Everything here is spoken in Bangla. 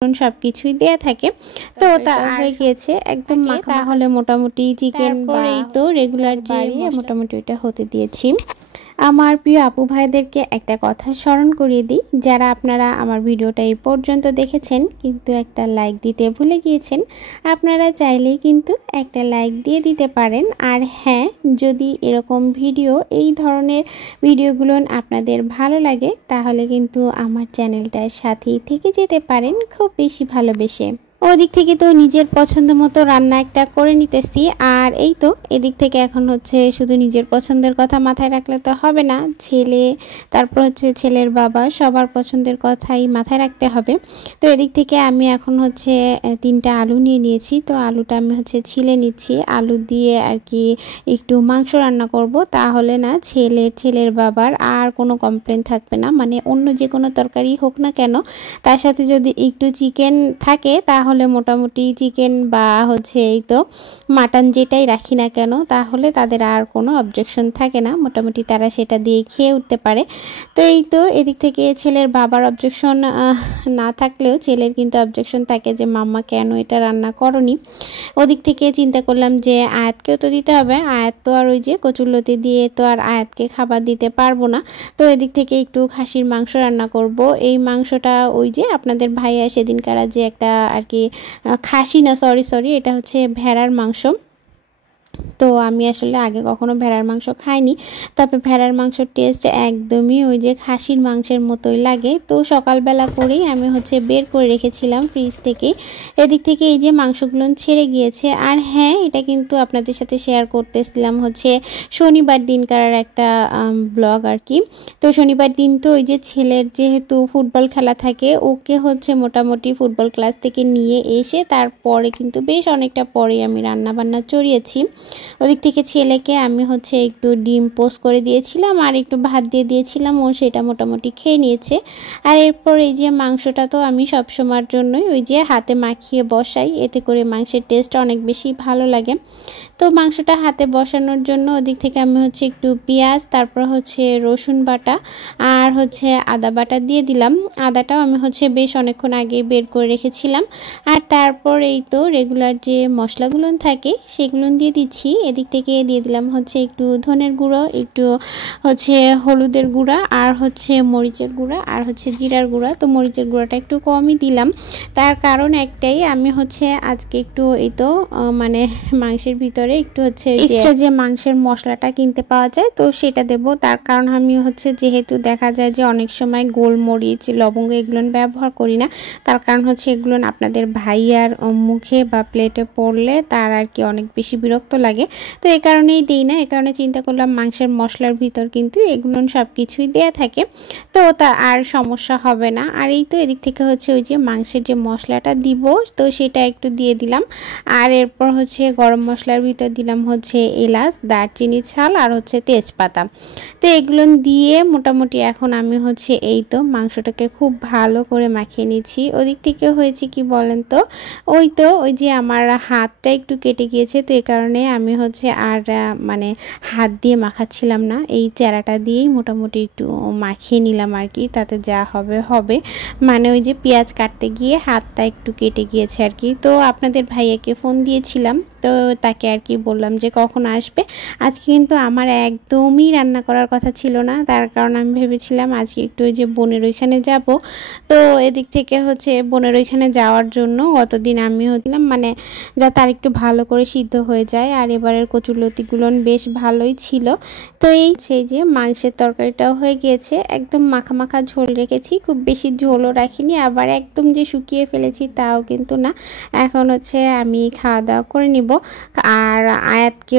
সবকিছুই দেয়া থাকে। তো তা হয়ে গিয়েছে একদম মাখা, তাহলে মোটামুটি চিকেন বা এই তো রেগুলার যে মোটামুটি ওইটা হতে দিয়েছি। আমার প্রিয় আপু ভাইদেরকে একটা কথা স্মরণ করিয়ে দিই, যারা আপনারা আমার ভিডিওটা এই পর্যন্ত দেখেছেন কিন্তু একটা লাইক দিতে ভুলে গিয়েছেন, আপনারা চাইলেই কিন্তু একটা লাইক দিয়ে দিতে পারেন। আর হ্যাঁ, যদি এরকম ভিডিও, এই ধরনের ভিডিওগুলো আপনাদের ভালো লাগে তাহলে কিন্তু আমার চ্যানেলটার সাথেই থেকে যেতে পারেন খুব বেশি ভালোবেসে। ওদিক থেকে তো নিজের পছন্দ মতো রান্না একটা করে নিতেছি, আর এই তো এদিক থেকে এখন হচ্ছে শুধু নিজের পছন্দের কথা মাথায় রাখলে তো হবে না, ছেলে তারপর হচ্ছে ছেলের বাবা সবার পছন্দের কথাই মাথায় রাখতে হবে। তো এদিক থেকে আমি এখন হচ্ছে 3টা আলু নিয়ে নিয়েছি। তো আলুটা আমি হচ্ছে ছিলে নিচ্ছি, আলু দিয়ে আর কি একটু মাংস রান্না করব, তাহলে না ছেলের বাবার আর কোনো কমপ্লেন থাকবে না। মানে অন্য যে কোনো তরকারি হোক না কেন, তার সাথে যদি একটু চিকেন থাকে তাহলে মোটামুটি চিকেন বা হচ্ছে এই তো মাটন যেটাই রাখি না কেন, তাহলে তাদের আর কোনো অবজেকশন থাকে না, মোটামুটি তারা সেটা দিয়ে খেয়ে উঠতে পারে। তো এই তো এদিক থেকে ছেলের বাবার অবজেকশন না থাকলেও ছেলের কিন্তু অবজেকশন থাকে যে মাম্মা কেন এটা রান্না করনি। ওদিক থেকে চিন্তা করলাম যে আয়াতকেও তো দিতে হবে, আয়াত তো আর ওই যে কচুরলতি দিয়ে তো আর আয়াতকে খাবার দিতে পারবো না। তো এদিক থেকে একটু খাসির মাংস রান্না করব। এই মাংসটা ওই যে আপনাদের ভাইয়া সেদিনকার যে একটা আর কি খাসি না, সরি এটা হচ্ছে ভেড়ার মাংস। তো আমি আসলে আগে কখনো ভেড়ার মাংস খাইনি, তবে ভেড়ার মাংসের টেস্ট একদমই ওই যে খাসির মাংসের মতোই লাগে। তো সকালবেলা করেই আমি হচ্ছে বের করে রেখেছিলাম ফ্রিজ থেকে। এদিক থেকে এই যে মাংসগুলো ছেড়ে গিয়েছে। আর হ্যাঁ, এটা কিন্তু আপনাদের সাথে শেয়ার করতেছিলাম হচ্ছে শনিবার দিনকার একটা ব্লগ আর কি। তো শনিবার দিন তো ওই যে ছেলের যেহেতু ফুটবল খেলা থাকে, ওকে হচ্ছে মোটামুটি ফুটবল ক্লাস থেকে নিয়ে এসে তারপরে কিন্তু বেশ অনেকটা পরে আমি রান্না বান্না চড়িয়েছি। ওদিক থেকে ছেলেকে আমি হচ্ছে একটু ডিম পোস্ট করে দিয়েছিলাম আর একটু ভাত দিয়ে দিয়েছিলাম, ও সেটা মোটামুটি খেয়ে নিয়েছে। আর এরপর এই যে মাংসটা তো আমি সবসময়ের জন্যই ওই যে হাতে মাখিয়ে বসাই, এতে করে মাংসের টেস্ট অনেক বেশি ভালো লাগে। তো মাংসটা হাতে বসানোর জন্য ওদিক থেকে আমি হচ্ছে একটু পেঁয়াজ, তারপর হচ্ছে রসুন বাটা আর হচ্ছে আদা বাটা দিয়ে দিলাম। আদাটাও আমি হচ্ছে বেশ অনেকক্ষণ আগে বের করে রেখেছিলাম। আর তারপর এই তো রেগুলার যে মশলাগুলো থাকে সেগুলো দিয়ে দিচ্ছি। এদিক থেকে দিয়ে দিলাম হচ্ছে একটু ধনের গুঁড়ো, একটু হচ্ছে হলুদের গুঁড়া আর হচ্ছে মরিচের গুঁড়া আর হচ্ছে জিরার গুঁড়া। তো মরিচের গুঁড়াটা একটু কমই দিলাম, তার কারণ একটাই, আমি হচ্ছে আজকে একটু এই তো মানে মাংসের ভিতরে একটু হচ্ছে এক্সট্রা যে মাংসের মশলাটা কিনতে পাওয়া যায় তো সেটা দেব। তার কারণ আমি হচ্ছে যেহেতু দেখা যায় যে অনেক সময় গোলমরিচ লবঙ্গ এগুলো ব্যবহার করি না, তার কারণ হচ্ছে এগুলো আপনাদের ভাইয়ার মুখে বা প্লেটে পড়লে তার আর কি অনেক বেশি বিরক্ত লাগে। তো এই কারণেই দিই না, এই কারণে চিন্তা করলাম মাংসের মশলার ভিতর কিন্তু এগুলো সব কিছুই দেয়া থাকে, তো তা আর সমস্যা হবে না। আর এই তো এদিক থেকে হচ্ছে ওই যে মাংসের যে মশলাটা দিব তো সেটা একটু দিয়ে দিলাম। আর এরপর হচ্ছে গরম মশলার ভিতর দিলাম হচ্ছে এলাচ, দারচিনি ছাল আর হচ্ছে তেজপাতা। তো এগুলো দিয়ে মোটামুটি এখন আমি হচ্ছে এই তো মাংসটাকে খুব ভালো করে মাখিয়ে নিচ্ছি। ওদিক থেকে হয়েছে কি বলেন তো, ওই যে আমার হাতটা একটু কেটে গিয়েছে, তো এই কারণে আমি হচ্ছে আর মানে হাত দিয়ে মাখাচ্ছিলাম না, এই চেরাটা দিয়েই মোটামুটি একটু মাখিয়ে নিলাম আর কি, তাতে যা হবে। মানে ওই যে পেঁয়াজ কাটতে গিয়ে হাতটা একটু কেটে গিয়েছে আর কি। তো আপনাদের ভাইয়াকে ফোন দিয়েছিলাম, তো তাকে আর কি বললাম যে কখন আসবে। আজকে কিন্তু আমার একদমই রান্না করার কথা ছিল না, তার কারণ আমি ভেবেছিলাম আজকে একটু ওই যে বোনের ওইখানে যাব। তো এদিক থেকে হচ্ছে বোনের ওইখানে যাওয়ার জন্য গতদিন আমি হচ্ছিলাম মানে যাতে আর একটু ভালো করে সিদ্ধ হয়ে যায়। আর এবারের কচুরলতিগুলো বেশ ভালোই ছিল। তো এই সেই যে মাংসের তরকারিটাও হয়ে গিয়েছে, একদম মাখা মাখা ঝোল রেখেছি, খুব বেশি ঝোলও রাখিনি, আবার একদম যে শুকিয়ে ফেলেছি তাও কিন্তু না। এখন হচ্ছে আমি খাওয়া দাওয়া করে নিব। আর আয়াতকে